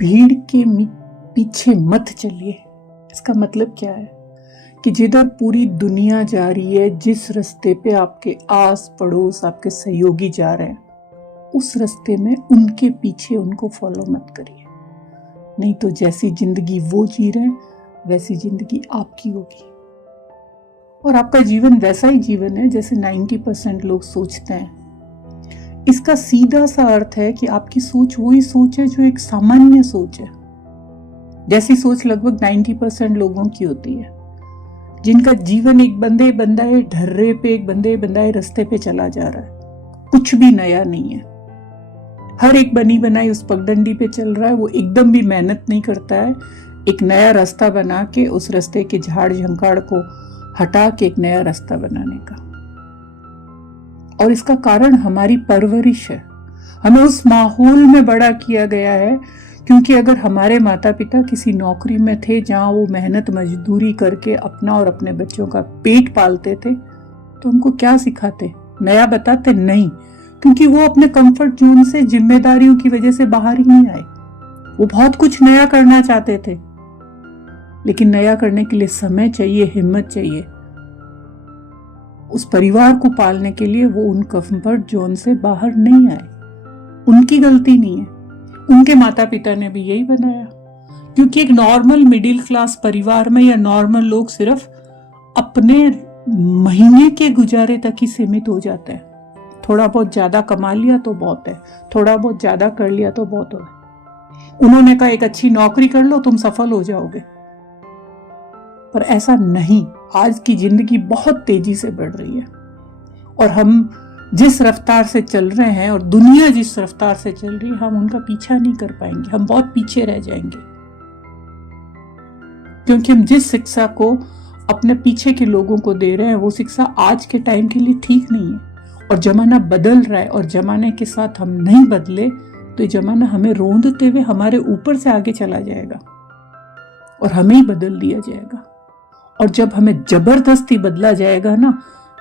भीड़ के पीछे मत चलिए। इसका मतलब क्या है कि जिधर पूरी दुनिया जा रही है, जिस रास्ते पे आपके आस पड़ोस आपके सहयोगी जा रहे हैं, उस रास्ते में उनके पीछे उनको फॉलो मत करिए। नहीं तो जैसी जिंदगी वो जी रहे हैं वैसी जिंदगी आपकी होगी। और आपका जीवन वैसा ही जीवन है जैसे 90% लोग सोचते हैं। इसका सीधा सा अर्थ है कि आपकी सोच वही सोच है जो एक सामान्य सोच है, जैसी सोच लगभग 90% लोगों की होती है, जिनका जीवन एक बंदे बंदाए ढर्रे पे, एक बंदे बंदाए रास्ते पे चला जा रहा है। कुछ भी नया नहीं है। हर एक बनी बनाई उस पगडंडी पे चल रहा है। वो एकदम भी मेहनत नहीं करता है एक नया रास्ता बना के, उस रास्ते के झाड़ झंकाड़ को हटा के एक नया रास्ता बनाने का। और इसका कारण हमारी परवरिश है। हमें उस माहौल में बड़ा किया गया है, क्योंकि अगर हमारे माता पिता किसी नौकरी में थे जहां वो मेहनत मजदूरी करके अपना और अपने बच्चों का पेट पालते थे, तो उनको क्या सिखाते? नया बताते? नहीं, क्योंकि वो अपने कंफर्ट जोन से, जिम्मेदारियों की वजह से बाहर ही नहीं आए। वो बहुत कुछ नया करना चाहते थे, लेकिन नया करने के लिए समय चाहिए, हिम्मत चाहिए। उस परिवार को पालने के लिए वो उन कंफर्ट जोन से बाहर नहीं आए। उनकी गलती नहीं है, उनके माता पिता ने भी यही बनाया। क्योंकि एक नॉर्मल मिडिल क्लास परिवार में या नॉर्मल लोग सिर्फ अपने महीने के गुजारे तक ही सीमित हो जाते हैं। थोड़ा बहुत ज्यादा कमा लिया तो बहुत है, थोड़ा बहुत ज्यादा कर लिया तो बहुत है। उन्होंने कहा एक अच्छी नौकरी कर लो, तुम सफल हो जाओगे। पर ऐसा नहीं। आज की जिंदगी बहुत तेजी से बढ़ रही है, और हम जिस रफ्तार से चल रहे हैं और दुनिया जिस रफ्तार से चल रही है, हम उनका पीछा नहीं कर पाएंगे। हम बहुत पीछे रह जाएंगे, क्योंकि हम जिस शिक्षा को अपने पीछे के लोगों को दे रहे हैं वो शिक्षा आज के टाइम के लिए ठीक नहीं है। और जमाना बदल रहा है, और जमाने के साथ हम नहीं बदले तो ये जमाना हमें रोंदते हुए हमारे ऊपर से आगे चला जाएगा और हमें ही बदल दिया जाएगा। और जब हमें जबरदस्ती बदला जाएगा ना,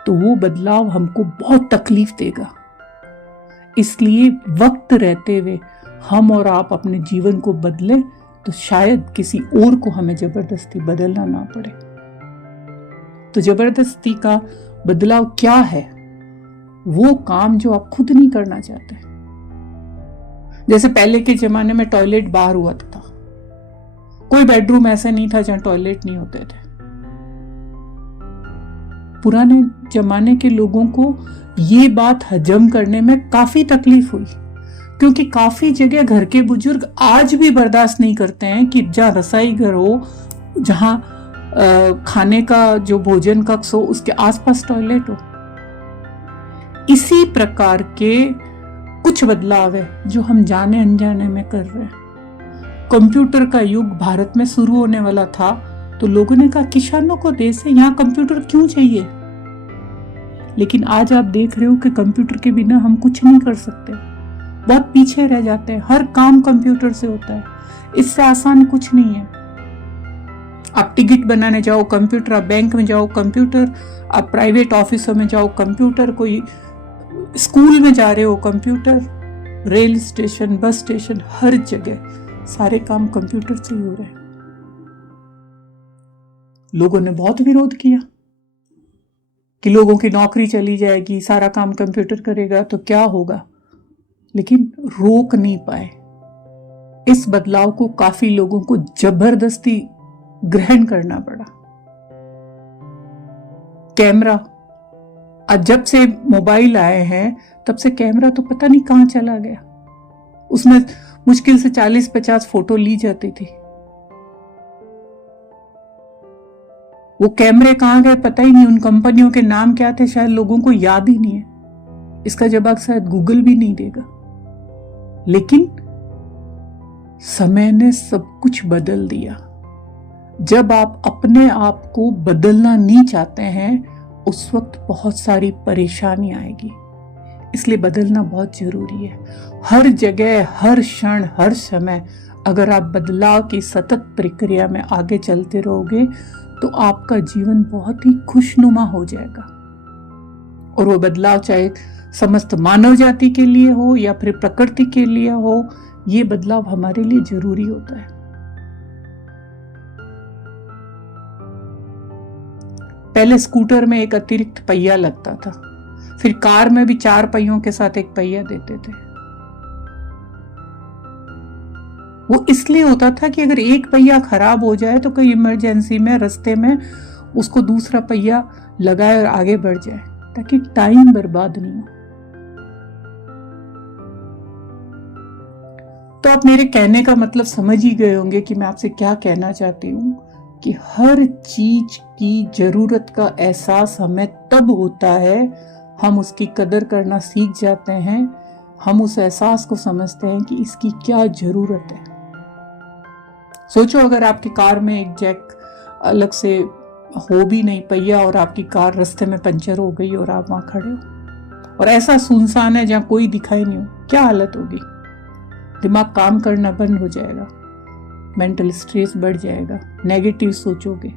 तो वो बदलाव हमको बहुत तकलीफ देगा। इसलिए वक्त रहते हुए हम और आप अपने जीवन को बदले, तो शायद किसी और को हमें जबरदस्ती बदलना ना पड़े। तो जबरदस्ती का बदलाव क्या है? वो काम जो आप खुद नहीं करना चाहते। जैसे पहले के जमाने में टॉयलेट बाहर हुआ था, कोई बेडरूम ऐसा नहीं था जहां टॉयलेट नहीं होते थे। पुराने जमाने के लोगों को ये बात हजम करने में काफी तकलीफ हुई, क्योंकि काफी जगह घर के बुजुर्ग आज भी बर्दाश्त नहीं करते हैं कि जहाँ रसोई घर हो, जहाँ खाने का जो भोजन कक्ष हो, उसके आसपास टॉयलेट हो। इसी प्रकार के कुछ बदलाव है जो हम जाने अनजाने में कर रहे हैं। कंप्यूटर का युग भारत में शुरू होने वाला था, तो लोगों ने कहा किसानों को देश है, यहाँ कंप्यूटर क्यों चाहिए? लेकिन आज आप देख रहे हो कि कंप्यूटर के बिना हम कुछ नहीं कर सकते, बहुत पीछे रह जाते हैं। हर काम कंप्यूटर से होता है, इससे आसान कुछ नहीं है। आप टिकट बनाने जाओ कंप्यूटर, आप बैंक में जाओ कंप्यूटर, आप प्राइवेट ऑफिसों में जाओ कंप्यूटर, कोई स्कूल में जा रहे हो computer, rail station, bus station, हर जगह सारे काम कंप्यूटर से ही हो रहे हैं। लोगों ने बहुत विरोध किया कि लोगों की नौकरी चली जाएगी, सारा काम कंप्यूटर करेगा तो क्या होगा, लेकिन रोक नहीं पाए। इस बदलाव को काफी लोगों को जबरदस्ती ग्रहण करना पड़ा। कैमरा, आज जब से मोबाइल आए हैं तब से कैमरा तो पता नहीं कहां चला गया। उसमें मुश्किल से 40-50 फोटो ली जाती थी। वो कैमरे कहां गए पता ही नहीं। उन कंपनियों के नाम क्या थे शायद लोगों को याद ही नहीं है। इसका जवाब शायद गूगल भी नहीं देगा। लेकिन समय ने सब कुछ बदल दिया। जब आप अपने आप को बदलना नहीं चाहते हैं, उस वक्त बहुत सारी परेशानी आएगी। इसलिए बदलना बहुत जरूरी है। हर जगह, हर क्षण, हर समय अगर आप बदलाव की सतत प्रक्रिया में आगे चलते रहोगे तो आपका जीवन बहुत ही खुशनुमा हो जाएगा। और वो बदलाव चाहे समस्त मानव जाति के लिए हो या फिर प्रकृति के लिए हो ये बदलाव हमारे लिए जरूरी होता है। पहले स्कूटर में एक अतिरिक्त पहिया लगता था, फिर कार में भी 4 पहियों के साथ एक पहिया देते थे। वो इसलिए होता था कि अगर एक पहिया खराब हो जाए तो कोई इमरजेंसी में रास्ते में उसको दूसरा पहिया लगाए और आगे बढ़ जाए, ताकि टाइम बर्बाद नहीं हो। तो आप मेरे कहने का मतलब समझ ही गए होंगे कि मैं आपसे क्या कहना चाहती हूँ, कि हर चीज की जरूरत का एहसास हमें तब होता है, हम उसकी कदर करना सीख जाते हैं, हम उस एहसास को समझते हैं कि इसकी क्या जरूरत है। सोचो अगर आपकी कार में एक जैक अलग से हो भी नहीं पहिया और आपकी कार रास्ते में पंचर हो गई और आप वहां खड़े हो और ऐसा सुनसान है जहां कोई दिखाई नहीं हो, क्या हालत होगी? दिमाग काम करना बंद हो जाएगा, मेंटल स्ट्रेस बढ़ जाएगा, नेगेटिव सोचोगे।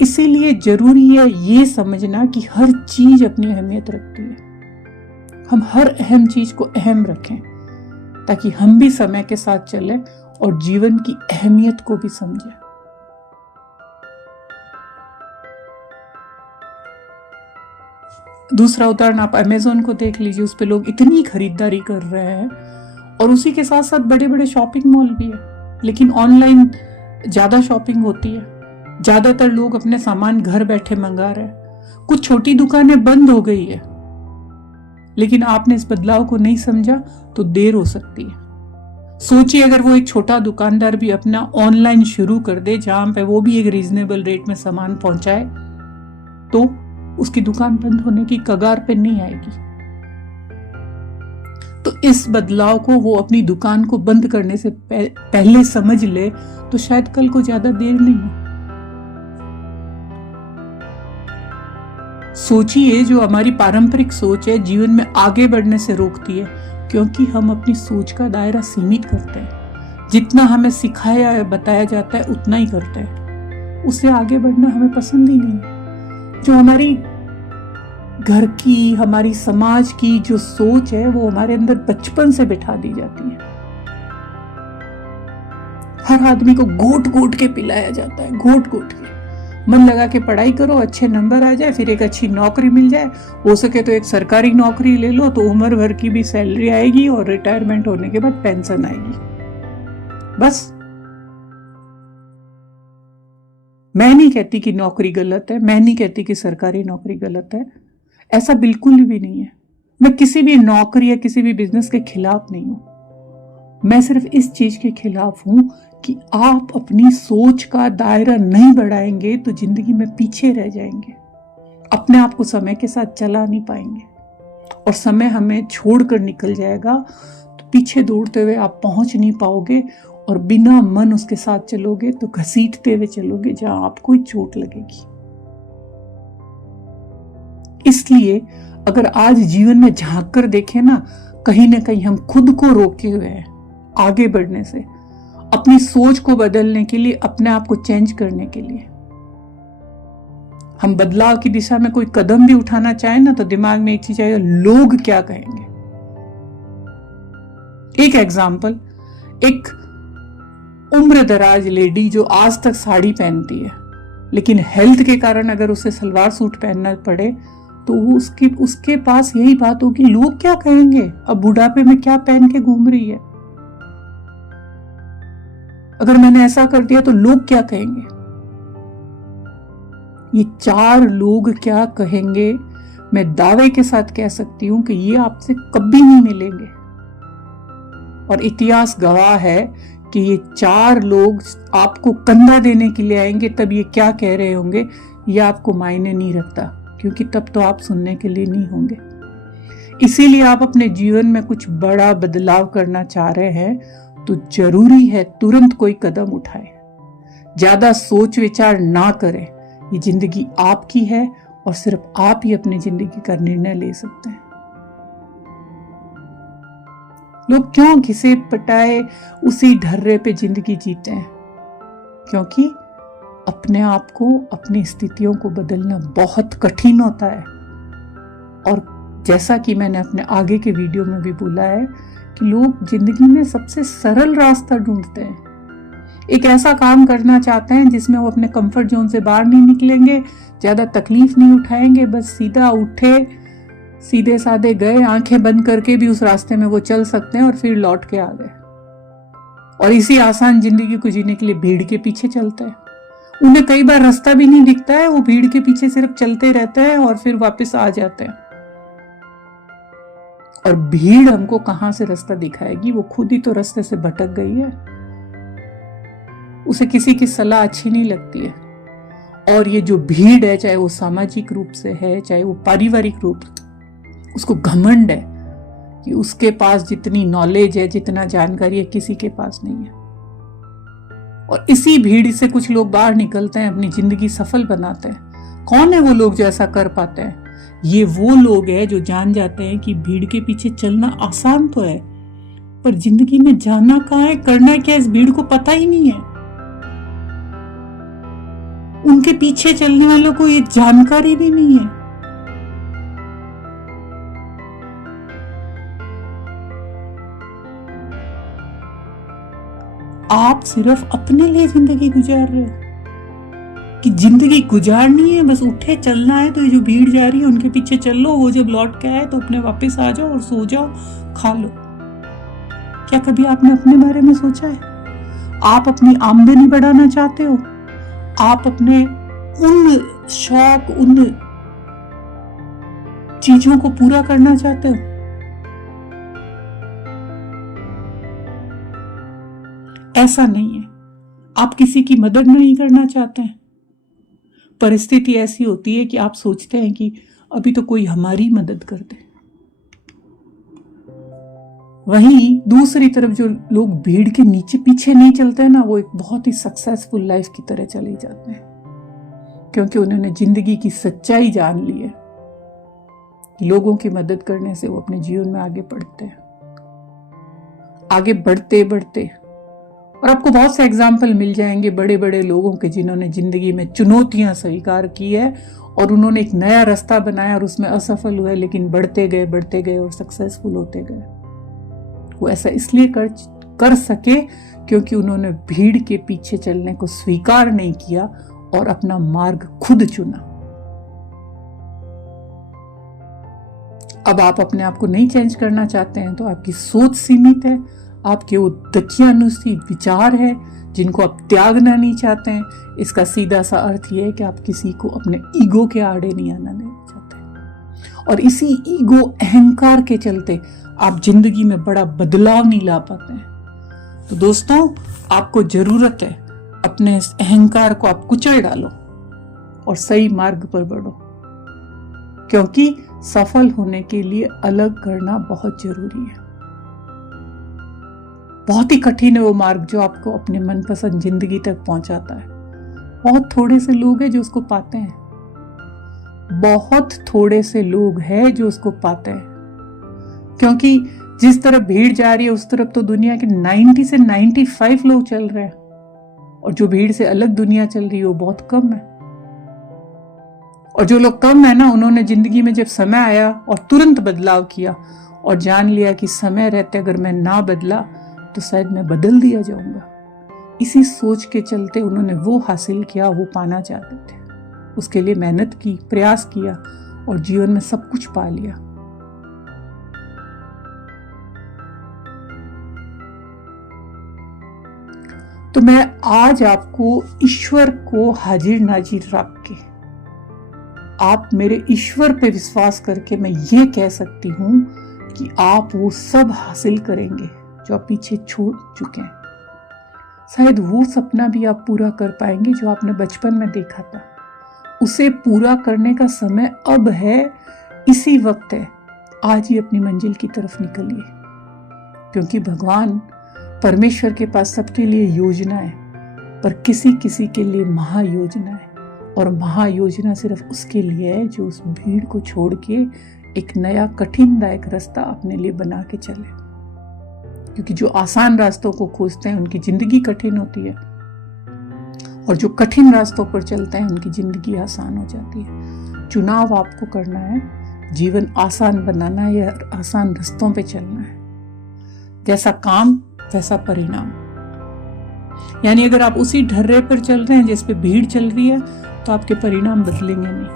इसीलिए जरूरी है ये समझना कि हर चीज अपनी अहमियत रखती है। हम हर अहम चीज को अहम रखें ताकि हम भी समय के साथ चलें और जीवन की अहमियत को भी समझें। दूसरा उदाहरण आप अमेज़न को देख लीजिए, उस पे लोग इतनी खरीदारी कर रहे हैं और उसी के साथ साथ बड़े बड़े शॉपिंग मॉल भी है, लेकिन ऑनलाइन ज्यादा शॉपिंग होती है। ज्यादातर लोग अपने सामान घर बैठे मंगा रहे हैं। कुछ छोटी दुकानें बंद हो गई है, लेकिन आपने इस बदलाव को नहीं समझा तो देर हो सकती है। सोचिए अगर वो एक छोटा दुकानदार भी अपना ऑनलाइन शुरू कर दे, जहां पे वो भी एक रीजनेबल रेट में सामान पहुंचाए, तो उसकी दुकान बंद होने की कगार पे नहीं आएगी। तो इस बदलाव को वो अपनी दुकान को बंद करने से पहले समझ ले तो शायद कल को ज्यादा देर नहीं हो। सोचिए, जो हमारी पारंपरिक सोच है जीवन में आगे बढ़ने से रोकती है, क्योंकि हम अपनी सोच का दायरा सीमित करते हैं। जितना हमें सिखाया या बताया जाता है उतना ही करते हैं, उससे आगे बढ़ना हमें पसंद ही नहीं। जो हमारी घर की, हमारी समाज की जो सोच है वो हमारे अंदर बचपन से बिठा दी जाती है। हर आदमी को घोट घोट के पिलाया जाता है, घोट घोट के। मन लगा के पढ़ाई करो, अच्छे नंबर आ जाए, फिर एक अच्छी नौकरी मिल जाए, हो सके तो एक सरकारी नौकरी ले लो तो उम्र भर की भी सैलरी आएगी और रिटायरमेंट होने के बाद पेंशन आएगी। बस। मैं नहीं कहती कि नौकरी गलत है, मैं नहीं कहती कि सरकारी नौकरी गलत है, ऐसा बिल्कुल भी नहीं है। मैं किसी भी नौकरी या किसी भी बिजनेस के खिलाफ नहीं हूं। मैं सिर्फ इस चीज के खिलाफ हूं कि आप अपनी सोच का दायरा नहीं बढ़ाएंगे तो जिंदगी में पीछे रह जाएंगे, अपने आप को समय के साथ चला नहीं पाएंगे और समय हमें छोड़कर निकल जाएगा तो पीछे दौड़ते हुए आप पहुंच नहीं पाओगे और बिना मन उसके साथ चलोगे तो घसीटते हुए चलोगे जहां आपको चोट लगेगी। इसलिए अगर आज जीवन में झांक कर देखें ना कहीं हम खुद को रोके हुए हैं आगे बढ़ने से, अपनी सोच को बदलने के लिए, अपने आप को चेंज करने के लिए। हम बदलाव की दिशा में कोई कदम भी उठाना चाहें ना तो दिमाग में एक चीज आएगा, लोग क्या कहेंगे। एक एग्जाम्पल, एक उम्र दराज लेडी जो आज तक साड़ी पहनती है, लेकिन हेल्थ के कारण अगर उसे सलवार सूट पहनना पड़े तो वो उसके पास यही बात होगी, लोग क्या कहेंगे, अब बुढ़ापे में क्या पहन के घूम रही है, अगर मैंने ऐसा कर दिया तो लोग क्या कहेंगे। ये 4 लोग क्या कहेंगे मैं दावे के साथ कह सकती हूं कि ये आपसे कभी नहीं मिलेंगे। और इतिहास गवाह है कि ये 4 लोग आपको कंधा देने के लिए आएंगे, तब ये क्या कह रहे होंगे ये आपको मायने नहीं रखता, क्योंकि तब तो आप सुनने के लिए नहीं होंगे। इसीलिए आप अपने जीवन में कुछ बड़ा बदलाव करना चाह रहे हैं तो जरूरी है तुरंत कोई कदम उठाए, ज्यादा सोच विचार ना करें। ये जिंदगी आपकी है और सिर्फ आप ही अपनी जिंदगी का निर्णय ले सकते हैं। लोग क्यों घिसे पटाए उसी ढर्रे पे जिंदगी जीते हैं? क्योंकि अपने आप को, अपनी स्थितियों को बदलना बहुत कठिन होता है। और जैसा कि मैंने अपने आगे के वीडियो में भी बोला है कि लोग जिंदगी में सबसे सरल रास्ता ढूंढते हैं। एक ऐसा काम करना चाहते हैं जिसमें वो अपने कंफर्ट जोन से बाहर नहीं निकलेंगे, ज्यादा तकलीफ नहीं उठाएंगे, बस सीधा उठे, सीधे साधे गए, आंखें बंद करके भी उस रास्ते में वो चल सकते हैं और फिर लौट के आ गए। और इसी आसान जिंदगी को जीने के लिए भीड़ के पीछे चलते हैं। उन्हें कई बार रास्ता भी नहीं दिखता है, वो भीड़ के पीछे सिर्फ चलते रहते हैं और फिर वापस आ जाते हैं। और भीड़ हमको कहां से रास्ता दिखाएगी? वो खुद ही तो रास्ते से भटक गई है। उसे किसी की सलाह अच्छी नहीं लगती है। और ये जो भीड़ है, चाहे वो सामाजिक रूप से है, चाहे वो पारिवारिक रूप, उसको घमंड है कि उसके पास जितनी नॉलेज है, जितना जानकारी है, किसी के पास नहीं है। और इसी भीड़ से कुछ लोग बाहर निकलते हैं, अपनी जिंदगी सफल बनाते हैं। कौन है वो लोग जो ऐसा कर पाते हैं? ये वो लोग हैं जो जान जाते हैं कि भीड़ के पीछे चलना आसान तो है, पर जिंदगी में जाना कहाँ है, करना क्या, इस भीड़ को पता ही नहीं है। उनके पीछे चलने वालों को ये जानकारी भी नहीं है। आप सिर्फ अपने लिए जिंदगी गुजार रहे हो कि जिंदगी गुजारनी है, बस उठे चलना है। तो ये जो भीड़ जा रही है उनके पीछे चल लो, वो जब लौट के आए तो अपने वापस आ जाओ और सो जाओ, खा लो। क्या कभी आपने अपने बारे में सोचा है? आप अपनी आमदनी बढ़ाना चाहते हो? आप अपने उन शौक, उन चीजों को पूरा करना चाहते हो? ऐसा नहीं है। आप किसी की मदद नहीं करना चाहते हैं। परिस्थिति ऐसी होती है कि आप सोचते हैं कि अभी तो कोई हमारी मदद कर दे। वहीं दूसरी तरफ जो लोग भीड़ के नीचे पीछे नहीं चलते हैं ना, वो एक बहुत ही सक्सेसफुल लाइफ की तरह चले जाते हैं, क्योंकि उन्होंने जिंदगी की सच्चाई जान ली है। लोगों की मदद करने से वो अपने जीवन में आगे बढ़ते हैं। आगे बढ़ते बढ़ते, और आपको बहुत से एग्जाम्पल मिल जाएंगे बड़े बड़े लोगों के जिन्होंने जिंदगी में चुनौतियां स्वीकार की है और उन्होंने एक नया रास्ता बनाया और उसमें असफल हुए, लेकिन बढ़ते गए और सक्सेसफुल होते गए। वो ऐसा इसलिए कर सके क्योंकि उन्होंने भीड़ के पीछे चलने को स्वीकार नहीं किया और अपना मार्ग खुद चुना। अब आप अपने आप को नहीं चेंज करना चाहते हैं तो आपकी सोच सीमित है, आपके वो दकियानुसी विचार है जिनको आप त्यागना नहीं चाहते हैं। इसका सीधा सा अर्थ यह है कि आप किसी को अपने ईगो के आड़े नहीं आना नहीं चाहते, और इसी ईगो अहंकार के चलते आप जिंदगी में बड़ा बदलाव नहीं ला पाते हैं। तो दोस्तों, आपको जरूरत है अपने इस अहंकार को आप कुचल डालो और सही मार्ग पर बढ़ो, क्योंकि सफल होने के लिए अलग करना बहुत जरूरी है। बहुत ही कठिन है वो मार्ग जो आपको अपने मनपसंद जिंदगी तक पहुंचाता है। बहुत थोड़े से लोग हैं जो उसको पाते हैं, बहुत थोड़े से लोग हैं जो उसको पाते हैं, क्योंकि जिस तरफ भीड़ जा रही है उस तरफ तो दुनिया के 90 से 95 लोग चल रहे हैं, और जो भीड़ से अलग दुनिया चल रही है वो बहुत कम है। और जो लोग कम है ना, उन्होंने जिंदगी में जब समय आया और तुरंत बदलाव किया और जान लिया कि समय रहते अगर मैं ना बदला तो शायद मैं बदल दिया जाऊंगा। इसी सोच के चलते उन्होंने वो हासिल किया वो पाना चाहते थे, उसके लिए मेहनत की, प्रयास किया और जीवन में सब कुछ पा लिया। तो मैं आज आपको ईश्वर को हाजिर नाजिर रख के, आप मेरे ईश्वर पे विश्वास करके मैं ये कह सकती हूं कि आप वो सब हासिल करेंगे जो आप पीछे छोड़ चुके हैं। शायद वो सपना भी आप पूरा कर पाएंगे जो आपने बचपन में देखा था। उसे पूरा करने का समय अब है, इसी वक्त है। आज ही अपनी मंजिल की तरफ निकलिए, क्योंकि भगवान परमेश्वर के पास सबके लिए योजना है, पर किसी किसी के लिए महायोजना है, और महायोजना सिर्फ उसके लिए है जो उस भीड़ को छोड़ के एक नया कठिनदायक रास्ता अपने लिए बना के चले। क्योंकि जो आसान रास्तों को खोजते हैं उनकी जिंदगी कठिन होती है, और जो कठिन रास्तों पर चलते हैं उनकी जिंदगी आसान हो जाती है। चुनाव आपको करना है, जीवन आसान बनाना है या आसान रास्तों पे चलना है। जैसा काम वैसा परिणाम। यानी अगर आप उसी ढर्रे पर चल रहे हैं जिस पे भीड़ चल रही है तो आपके परिणाम बदलेंगे नहीं।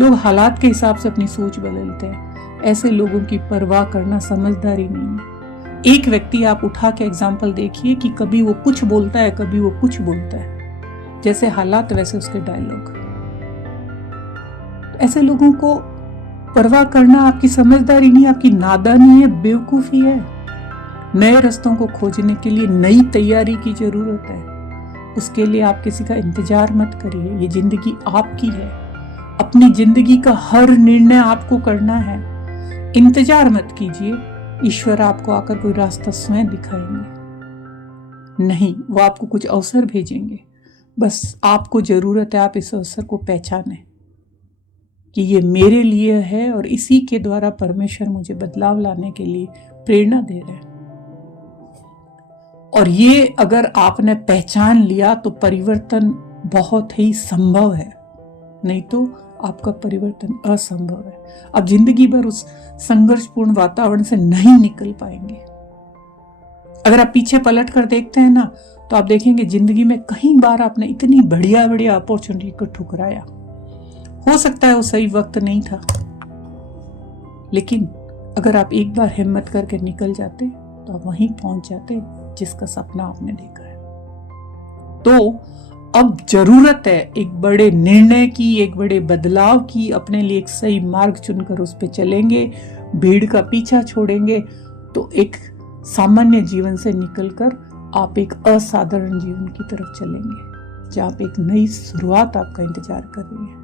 लोग हालात के हिसाब से अपनी सोच बदलते हैं। ऐसे लोगों की परवाह करना समझदारी नहीं है। एक व्यक्ति आप उठा के एग्जाम्पल देखिए कि कभी वो कुछ बोलता है, कभी वो कुछ बोलता है। जैसे हालात वैसे उसके डायलॉग। ऐसे लोगों को परवाह करना आपकी समझदारी नहीं, आपकी नादानी है, बेवकूफी है। नए रास्तों को खोजने के लिए नई तैयारी की जरूरत है। उसके लिए आप किसी का इंतजार मत करिए। ये जिंदगी आपकी है। अपनी जिंदगी का हर निर्णय आपको करना है। इंतजार मत कीजिए ईश्वर आपको आकर कोई रास्ता स्वयं दिखाएंगे। नहीं, वो आपको कुछ अवसर भेजेंगे। बस आपको जरूरत है आप इस अवसर को पहचानें कि ये मेरे लिए है और इसी के द्वारा परमेश्वर मुझे बदलाव लाने के लिए प्रेरणा दे रहे हैं। और ये अगर आपने पहचान लिया तो परिवर्तन बहुत ही संभव है, नहीं तो आपका परिवर्तन असंभव है। आप जिंदगी भर उस संघर्षपूर्ण वातावरण से नहीं निकल पाएंगे। अगर आप पीछे पलट कर देखते हैं ना तो आप देखेंगे जिंदगी में कई बार आपने इतनी बढ़िया बढ़िया अपॉर्चुनिटी को ठुकराया। हो सकता है वो सही वक्त नहीं था, लेकिन अगर आप एक बार हिम्मत करके निकल जाते तो आप वहीं पहुंच जाते जिसका सपना आपने देखा है। तो अब जरूरत है एक बड़े निर्णय की, एक बड़े बदलाव की। अपने लिए एक सही मार्ग चुनकर उस पर चलेंगे, भीड़ का पीछा छोड़ेंगे तो एक सामान्य जीवन से निकलकर आप एक असाधारण जीवन की तरफ चलेंगे, जहां पे एक नई शुरुआत आपका इंतजार कर रही है।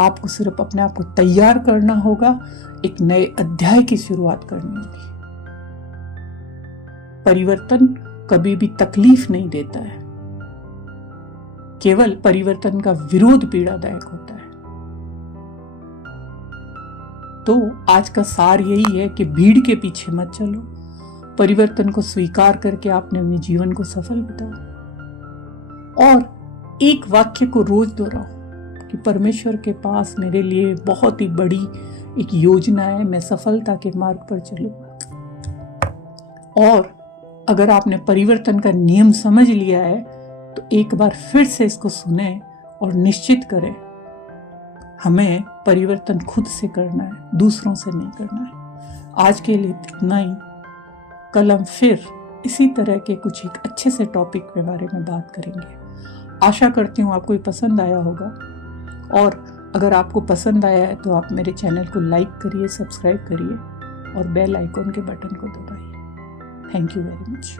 आपको सिर्फ अपने आप को तैयार करना होगा, एक नए अध्याय की शुरुआत करनी होगी। परिवर्तन कभी भी तकलीफ नहीं देता है, केवल परिवर्तन का विरोध पीड़ादायक होता है। तो आज का सार यही है कि भीड़ के पीछे मत चलो, परिवर्तन को स्वीकार करके आपने अपने जीवन को सफल बताओ। और एक वाक्य को रोज दोहराओ कि परमेश्वर के पास मेरे लिए बहुत ही बड़ी एक योजना है, मैं सफलता के मार्ग पर चलूंगा। और अगर आपने परिवर्तन का नियम समझ लिया है तो एक बार फिर से इसको सुने और निश्चित करें हमें परिवर्तन खुद से करना है, दूसरों से नहीं करना है। आज के लिए इतना ही। कल हम फिर इसी तरह के कुछ एक अच्छे से टॉपिक के बारे में बात करेंगे। आशा करती हूँ आपको ये पसंद आया होगा, और अगर आपको पसंद आया है तो आप मेरे चैनल को लाइक करिए, सब्सक्राइब करिए और बेल आइकॉन के बटन को दबाइए। Thank you very much.